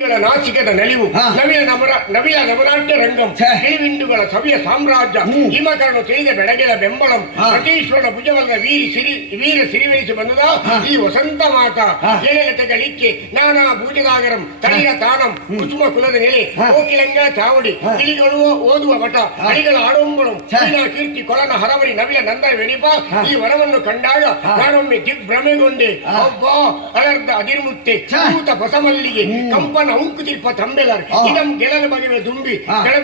ನಾಸಿಕದ ನಲಿವು ನವಿಲ ನವನಾಟ್ಯ ರಂಗಂ ಕಿಳಿವಿಂಡುಗಳ ಸವಿಯ ಸಾಮ್ರಾಜ್ಯ ಹಿಮಕರಣ ತಿಳಿದ ಬೆಳಗಿನ ಬೆಂಬಲಂ ಪ್ರತೀಶ್ವರನ ಭುಜವಲ್ಲದ ವೀರ ಸಿರಿವೆನಿಸಿ ಬಂದದ ಈ ವಸಂತ ಮಾತ ಏಳೆಲೆತೆಗಳಿಕ್ಕೆ ನಾನಾ ಭೂಜದಾಗರಂ ತಳಿರ ತಾನಂ ಕುಸುಮ ಕುಲದ ನೆಲೆ ಕೋಕಿಲಂಗ ಚಾವಡಿ ಕಿಳಿಗಳು ಓದುವ ಮಠ ಅಡಿಗಳ ಆಡಂಬಳಂ ಕೀರ್ತಿ ಕೊಲನ ಹರವರಿ ನವಿಲ ನಂದನ ವೆನಿಪ ಈ ವನವನ್ನು ಕಂಡಾಗ ನಾನೊಮ್ಮೆ ದಿಗ್ಭ್ರಮೆಗೊಂಡೆ ಒಬ್ಬ ಅಲರ್ಧ ಅದಿರ್ಮುತ್ತೆ ಭೂತ ಬಸಮಲ್ಲಿಗೆ ಕಂಪನ ಉಂಕುತಿಲ್ಪ ತಂಬೆಲರ್ ಇದಂ ಗೆಲಲ ಬಗೆವೆ ದುಂಬಿ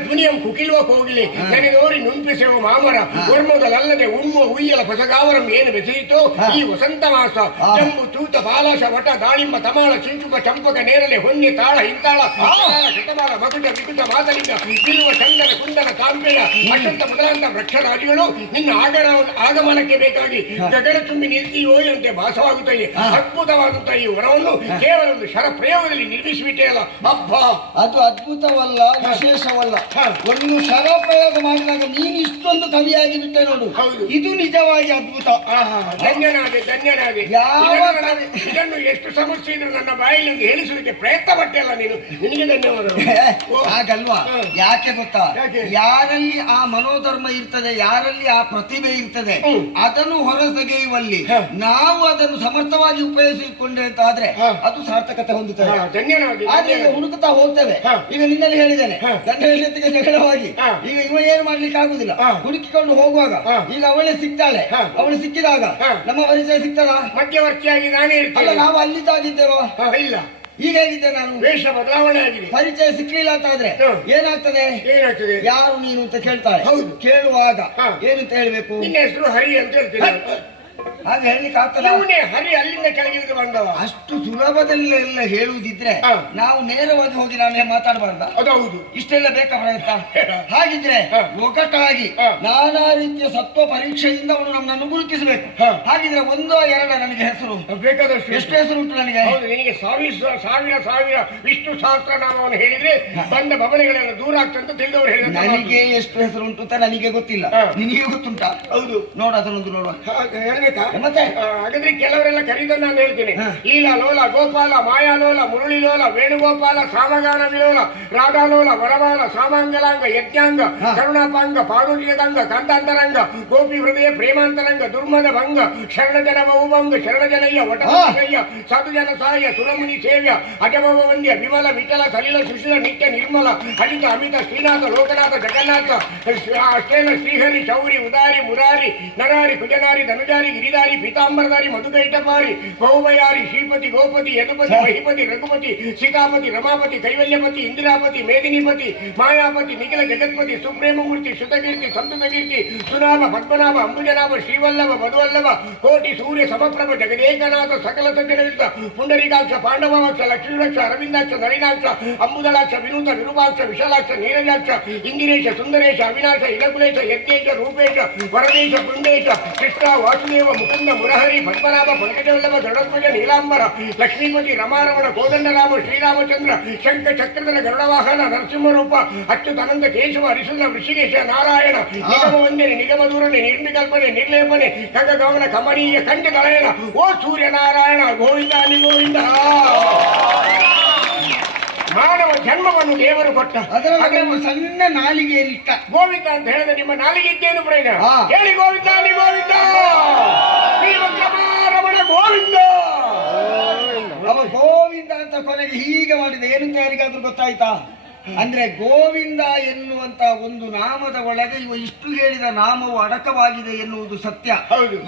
ಧ್ವನಿಯಂ ಕುಕಿಲ್ವ ಕೋಗಿಲೆ ನೆನೆದೋರಿ ನುಂಪಿಸೆವ ಮಾಮರ ವರ್ಮೋದಲ್ಲದೆ ಉಣ್ಣುವ ಉಯ್ಯಲ ಪಸಗಾವರಂ ಏನು ಬೆಸೆಯಿತು ಈ ವಸಂತ ಮಾಸ ಜಂಬು ತೂತ ಬಾಲಾಶ ವಟ ದಾಳಿಂಬ ತಮಾಳ ಚಿಂಚುಪ ಚಂಪಕ ನೇರಳೆ ಹೊನ್ನೆ ತಾಳ ಹಿಂತಾಳ ಶತಮಾಲ ಮಗುಟ ವಿಕುಟ ಮಾತಲಿಕ ಬಿಲ್ಲುವ ಚಂದನ ಕುಂದನ ಕಾಂಪೇಯ ಅಶಂತ ಮೊದಲಾಂತ ವೃಕ್ಷರಾಜಿಗಳು ನಿನ್ನ ಆಗಮನಕ್ಕೆ ಬೇಕಾಗಿ ಗಗನ ತುಂಬಿ ನಿಲ್ತೀಯೋ ಎಂತೆ ಭಾಸವಾಗುತ್ತದೆ ಅದ್ಭುತವಾದಂತಹ ಈ ವನವನ್ನು ಕೇವಲ ಒಂದು ಶರ ಪ್ರಯೋಗದಲ್ಲಿ ನಿರ್ಮಿಸಿಬಿಟ್ಟೆ ಅಲ್ಲ ಅಬ್ಬ ಅದು ಅದ್ಭುತವಲ್ಲ ವಿಶೇಷವಲ್ಲ ಒಂದು ಶರ ಪ್ರಯೋಗ ಮಾಡಿದಾಗ ನೀನು ಇಷ್ಟೊಂದು ಕವಿಯಾಗಿ ಬಿಟ್ಟೆ ನೋಡು ಇದು ನಿಜವಾಗಿ ಅದ್ಭುತ ಧನ್ಯನಾದೆ ಇದನ್ನು ಎಷ್ಟು ಸಮಸ್ಯೆ ಇದ್ರು ನನ್ನ ಬಾಯಿಲಿಂದ ಹೇಳಿಸುವುದಕ್ಕೆ ಪ್ರಯತ್ನ ಪಟ್ಟೆ ಅಲ್ಲ ನೀನು ನಿನಗೆ ಧನ್ಯವಾದಗಳು ಹಾಗಲ್ವಾ ಯಾಕೆ ಗೊತ್ತಾ ಯಾರಲ್ಲಿ ಆ ಮನೋಧರ್ಮ ಇರ್ತದೆ ಯಾರಲ್ಲಿ ಆ ಪ್ರತಿಭೆ ಇರ್ತದೆ ಅದನ್ನು ಹೊರತೆಗೆಯುವಲ್ಲಿ ನಾವು ಅದನ್ನು ಸಮರ್ಥವಾಗಿ ಉಪಯೋಗಿಸಿಕೊಂಡೆ ಅಂತ ಆದ್ರೆ ಅದು ಸಾರ್ಥಕತೆ ಹೊಂದುತ್ತದೆ ಧನ್ಯನಾದೆ ಆದ್ರೆ ಈಗ ಹುಡುಕುತ್ತಾ ಹೋಗ್ತೇವೆ ಈಗ ನಿನ್ನಲ್ಲಿ ಹೇಳಿದ್ದೇನೆ ಗಂಡ ಹೆಂಡತಿಗೆ ಜಗಳವಾಗಿ ಈಗ ಇವ ಏನು ಮಾಡ್ಲಿಕ್ಕೆ ಆಗುದಿಲ್ಲ ಹುಡುಕಿಕೊಂಡು ಹೋಗುವಾಗ ಈಗ ಅವಳೇ ಸಿಗ್ತಾಳೆ ಅವಳು ಸಿಕ್ಕಿದಾಗ ನಮ್ಮ ಪರಿಚಯ ಸಿಗ್ತದ ಮಧ್ಯವರ್ತಿಯಾಗಿ ನಾನೇ ಇರ್ತೇನೆ ನಾವು ಅಲ್ಲಿದ್ದಾಗಿದ್ದೇವ ಇಲ್ಲ ಈಗ ಹೇಗಿದ್ದೆ ನಾನು ವೇಷ ಬದಲಾವಣೆ ಆಗಿದೆ ಪರಿಚಯ ಸಿಕ್ಲಿಲ್ಲ ಅಂತ ಆದ್ರೆ ಏನಾಗ್ತದೆ ಯಾರು ನೀನು ಅಂತ ಕೇಳ್ತಾಳೆ ಹೌದು ಕೇಳುವಾಗ ಏನಂತ ಹೇಳ್ಬೇಕು ನಿನ್ನ ಹೆಸರು ಹರಿ ಅಂತ ಹೇಳ್ತೀನಿ ಹಾಗೆ ಹೇಳಲಿಕ್ಕೆ ಆಗ್ತದೆ ಹರಿ ಅಲ್ಲಿಂದ ಕೆಳಗಿಳಿದು ಬಂದವ ಅಷ್ಟು ಸುಲಭದಲ್ಲೆಲ್ಲ ಹೇಳುವುದಿದ್ರೆ ನಾವು ನೇರವಾಗಿ ಹೋಗಿ ನಾವೇ ಮಾತಾಡಬಾರ್ದ ಅದೌದು ಇಷ್ಟೆಲ್ಲ ಬೇಕಾ ಪ್ರಯತ್ನ ಹಾಗಿದ್ರೆ ಒಗಟಾಗಿ ನಾನಾ ರೀತಿಯ ಸತ್ವ ಪರೀಕ್ಷೆಯಿಂದ ಅವನು ನಮ್ಮನ್ನು ಗುರುತಿಸಬೇಕು ಹಾಗಿದ್ರೆ ಒಂದೋ ಎರಡ ನನಗೆ ಹೆಸರು ಬೇಕಾದಷ್ಟು ಎಷ್ಟು ಹೆಸರು ಉಂಟು ನನಗೆ ನಿನಗೆ ಸಾವಿರ ವಿಷ್ಣು ಸಹಸ್ರ ನಾಮವನ್ನು ಹೇಳಿದ್ರೆ ಬಂದ ಭವನಗಳೆಲ್ಲ ದೂರ ಆಗ್ತಂತ ತಿಳಿದವರು ಹೇಳಿದ ನನಗೆ ಎಷ್ಟು ಹೆಸರು ಉಂಟು ಅಂತ ನನಗೆ ಗೊತ್ತಿಲ್ಲ ನಿನಗೆ ಗೊತ್ತುಂಟಾ ಹೌದು ನೋಡ ಅದನ್ನೊಂದು ನೋಡುವ ಹೇಳ್ಬೇಕಾ ಮತ್ತೆ ಹಾಗಾದ್ರೆ ಕೆಲವರೆಲ್ಲ ಕರೀದನ್ನು ನಾನು ಹೇಳ್ತೀನಿ ಲೀಲಾ ಲೋಲ ಗೋಪಾಲ ಮಾಯಾಲೋಲ ಮುರಳಿ ಲೋಲ ವೇಣುಗೋಪಾಲ ಸಾಮಗಾನ ವಿಲೋಲ ರಾಧಾಲೋಲ ವರಮಾಲ ಸಾಮಾಂಗಲಾಂಗ ಯಜ್ಞಾಂಗ ಕರುಣಾಪಾಂಗ ಪಾರುಷ್ಯದಂಗ ಕಾಂತಾಂತರಂಗ ಗೋಪಿ ಹೃದಯ ಪ್ರೇಮಾಂತರಂಗ ದುರ್ಮದ ಭಂಗ ಶರಣಜನ ಬಹುಭಂಗ ಶರಣಜನಯ್ಯ ವಟಮಯ್ಯ ಸಾಧುಜನ ಸಹಾಯ ಸುರಮುನಿ ಸೇವ್ಯ ಅಜಭವ ವಂದ್ಯ ವಿಮಲ ವಿಠಲ ಸಲಿಲ ಸುಶೀಲ ನಿತ್ಯ ನಿರ್ಮಲ ಅಜಿತ ಅಮಿತ ಶ್ರೀನಾಥ ಲೋಕನಾಥ ಜಗನ್ನಾಥ ಅಷ್ಟೇನ ಶ್ರೀಹರಿ ಚೌರಿ ಉದಾರಿ ಮುರಾರಿ ನರಾರಿ ಕುಜನಾರಿ ಧನುಜಾರಿ ಗಿರಿದಾರಿ ಪೀತಾಂಬರದಾರಿ ಮಧುಕೈಟಪಾರಿ ಬಹುಬಯಾರಿ ಶ್ರೀಪತಿ ಗೋಪತಿ ಯದುಪತಿ ಮಹಿಪತಿ ರಘುಪತಿ ಸೀತಾಪತಿ ರಮಾಪತಿ ಕೈವಲ್ಯಪತಿ ಇಂದಿರಾಪತಿ ಮೇದಿನಿಪತಿ ಮಾಯಾಪತಿ ನಿಖಿಲ ಜಗತ್ಪತಿ ಸುಪ್ರೇಮಮೂರ್ತಿ ಶ್ರುತಕೀರ್ತಿ ಸಂತಕೀರ್ತಿ ಸುನಾಭ ಪದ್ಮನಾಭ ಅಂಬುಜನಾಭ ಶ್ರೀವಲ್ಲಭ ಮಧುವಲ್ಲಭ ಕೋಟಿ ಸೂರ್ಯ ಸಮಪ್ರಭ ಜಗದೇಕನಾಥ ಸಕಲ ಸಜ್ಜನವಿದ್ದ ಪುಂಡರೀಕಾಕ್ಷ ಪಾಂಡವಾಕ್ಷ ಲಕ್ಷ್ಮೀರಕ್ಷ ಅರವಿಂದಾಕ್ಷ ನಳಿನಾಕ್ಷ ಅಂಬುದಲಾಕ್ಷ ವಿನೂತ ವಿರೂಪಾಕ್ಷ ವಿಶಾಲಾಕ್ಷ ನೀರಜಾಕ್ಷ ಇಂದಿರೇಶ ಸುಂದರೇಶ ಅವಿನಾಶ ಇಲಕುಲೇಶ ಯಜ್ಞೇಶ ರೂಪೇಶ ವರದೇಶ ಪುಂಡೇಶ ಕೃಷ್ಣ ವಾಸುದೇವ ಮುಕುಂದ ಮುರಹರಿ ಪದ್ಮನಾಭ ಪಂಕಜವಲ್ಲಭ ಗರುಡಧ್ವಜ ನೀಲಾಂಬರ ಲಕ್ಷ್ಮೀಪತಿ ರಮಾರಮಣ ಕೋದಂಡರಾಮ ಶ್ರೀರಾಮಚಂದ್ರ ಶಂಖ ಚಕ್ರಧರ ಗರುಡವಾಹನ ನರಸಿಂಹರೂಪ ಅಚ್ಯುತಾನಂದ ಕೇಶವ ಹರಿಸುಂದ ಋಷಿಕೇಶ ನಾರಾಯಣ ನಿಗಮ ವಂದನೆ ನಿಗಮ ದೂರನೆ ನಿರ್ಮಿಕಲ್ಪನೆ ನಿರ್ಲೇಪನೆ ಖಗಗಮನ ಕಮನೀಯ ಕಂಠ ಗಲಯನ ಓ ಸೂರ್ಯನಾರಾಯಣ ಗೋವಿಂದ ಗೋವಿಂದ ಮಾನವ ಜನ್ಮವನ್ನು ದೇವರು ಕೊಟ್ಟ ಅದರ ಸಣ್ಣ ನಾಲಿಗೆಯಲ್ಲಿಟ್ಟ ಗೋವಿಂದ ಅಂತ ಹೇಳಿದ್ರೆ ನಿಮ್ಮ ನಾಲಿಗೆ ಇದ್ದೇನು ಪ್ರಯೋಜನ ಹೇಳಿ ಗೋವಿಂದ ಗೋವಿಂದ ರಮಣ ಗೋವಿಂದ ಅವ ಗೋವಿಂದ ಅಂತ ಕೊನೆಗೆ ಹೀಗೆ ಮಾಡಿದ ಏನು ಯಾರಿಗಾದ್ರೂ ಗೊತ್ತಾಯ್ತಾ ಅಂದ್ರೆ ಗೋವಿಂದ ಎನ್ನುವಂತ ಒಂದು ನಾಮದ ಒಳಗೆ ಇವ ಇಷ್ಟು ಹೇಳಿದ ನಾಮವು ಅಡಕವಾಗಿದೆ ಎನ್ನುವುದು ಸತ್ಯ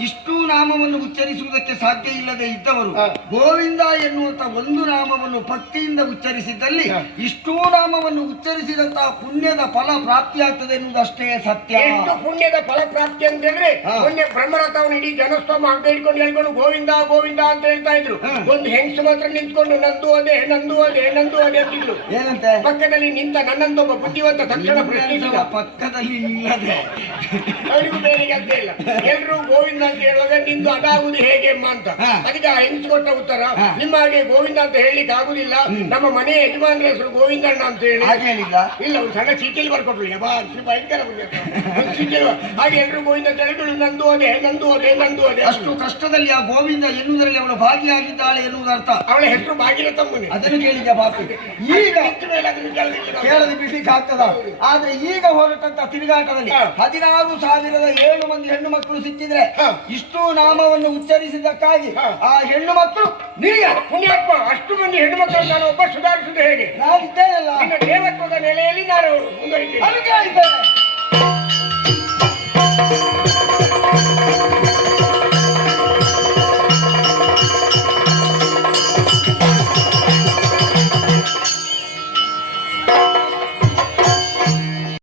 ಇಷ್ಟು ನಾಮವನ್ನು ಉಚ್ಚರಿಸುವುದಕ್ಕೆ ಸಾಧ್ಯ ಇಲ್ಲದೆ ಇದ್ದವರು ಗೋವಿಂದ ಎನ್ನುವಂತ ಒಂದು ನಾಮವನ್ನು ಭಕ್ತಿಯಿಂದ ಉಚ್ಚರಿಸಿದ್ದಲ್ಲಿ ಇಷ್ಟೂ ನಾಮವನ್ನು ಉಚ್ಚರಿಸಿದಂತಹ ಪುಣ್ಯದ ಫಲ ಪ್ರಾಪ್ತಿಯಾಗ್ತದೆ ಎನ್ನುವುದು ಅಷ್ಟೇ ಸತ್ಯ ಎಷ್ಟು ಪುಣ್ಯದ ಫಲ ಪ್ರಾಪ್ತಿ ಅಂತ ಹೇಳಿದ್ರೆ ಮೊನ್ನೆ ಬ್ರಹ್ಮರಥವನ್ನು ಇಡೀ ಜನಸ್ತೋಮ ಹಂಗ ಇಟ್ಕೊಂಡು ಹೇಳ್ಕೊಂಡು ಗೋವಿಂದ ಗೋವಿಂದ ಅಂತ ಹೇಳ್ತಾ ಇದ್ರು ಒಂದು ಹೆಂಗಸು ಮಾತ್ರ ನಿಂತ್ಕೊಂಡು ನಂದು ಅದೇ ನಂದು ಅದೇ ನಂದು ಅದೇ ಅಂತಿದ್ರು ಏನಂತೆ ಪಕ್ಕದಲ್ಲಿ ಪಕ್ಕದಲ್ಲಿ ನಿಂತ ನನ್ನಂತೊಬ್ಬ ಬುದ್ಧಿವಂತ ತಕ್ಷಣ ಪ್ರಶ್ನಿಸಿದ. ಪಕ್ಕದಲ್ಲಿ ನಿಲ್ಲದೆ ಅವರಿಗೂ ಬೇರೆ ಕೆಲಸ ಇಲ್ಲ. ಎಲ್ರು ಗೋವಿಂದ ಅಂತ ಹೇಳುವಾಗ ನಿಂದು ಅದಾಗುದು ಹೇಗೆ ಅಮ್ಮ ಅಂತ. ಅದಕ್ಕೆ ಆ ಹೆಂಗಸು ಕೊಟ್ಟ ಉತ್ತರ, ನಿಮ್ಮ ಹಾಗೆ ಗೋವಿಂದ ಅಂತ ಹೇಳಲಿಕ್ಕೆ ಆಗುದಿಲ್ಲ, ನಮ್ಮ ಮನೆಯ ಯಜಮಾನ್ರ ಹೆಸರು ಗೋವಿಂದಣ್ಣ ಅಂತ ಹೇಳಿ. ಹಾಗೆ ಹೇಳಿಲ್ಲ. ಇಲ್ಲ, ಒಂದು ಸಣ್ಣ ಚೀಟಿಲ್ ಬರ್ಕೊಟ್ರು. ಯಬಾ ಭಯಂಕರ ಚೀಟಿಲ್. ಹಾಗೆ ಎಲ್ರು ಗೋವಿಂದ ಅಂತ ಹೇಳಿದ್ರು. ನಂದು ಅದೇ ನಂದು ಅದೇ ನಂದು ಅದೇ. ಅಷ್ಟು ಕಷ್ಟದಲ್ಲಿ ಆ ಗೋವಿಂದ ಎನ್ನುವುದರಲ್ಲಿ ಅವಳು ಭಾಗಿಯಾಗಿದ್ದಾಳೆ ಎನ್ನುವುದು ಅರ್ಥ. ಅವಳ ಹೆಸರು ಭಾಗೀರಥಮ್ಮನೆ. ಅದನ್ನು ಕೇಳಿದ್ದ ಬಾಪು. ಈಗ ಕೇಳದೆ ಬಿಡ್ಲಿಕ್ಕೆ ಆಗ್ತದ. ಆದ್ರೆ ಈಗ ಹೊರಟಂತ ತಿರುಗಾಟದಲ್ಲಿ 16,007 ಮಂದಿ ಹೆಣ್ಣು ಮಕ್ಕಳು ಸಿಕ್ಕಿದ್ರೆ ಇಷ್ಟು ನಾಮವನ್ನು ಉಚ್ಚರಿಸಿದ್ದಕ್ಕಾಗಿ ಆ ಹೆಣ್ಣು ಮಕ್ಕಳು ನಿನಗೆ ಪುಣ್ಯಾತ್ಮ, ಅಷ್ಟು ಮಂದಿ ಹೆಣ್ಣು ಮಕ್ಕಳು ನಾನು ಒಬ್ಬ ಸುಧಾರಿಸುವುದು ಹೇಗೆ? ನಾನಿದ್ದೇನಲ್ಲ, ನಿನ್ನ ದೇವತ್ವದ ನೆಲೆಯಲ್ಲಿ ನಾನು ಮುಂದುವರಿದ್ದೇನೆ. ಅದಕ್ಕೆ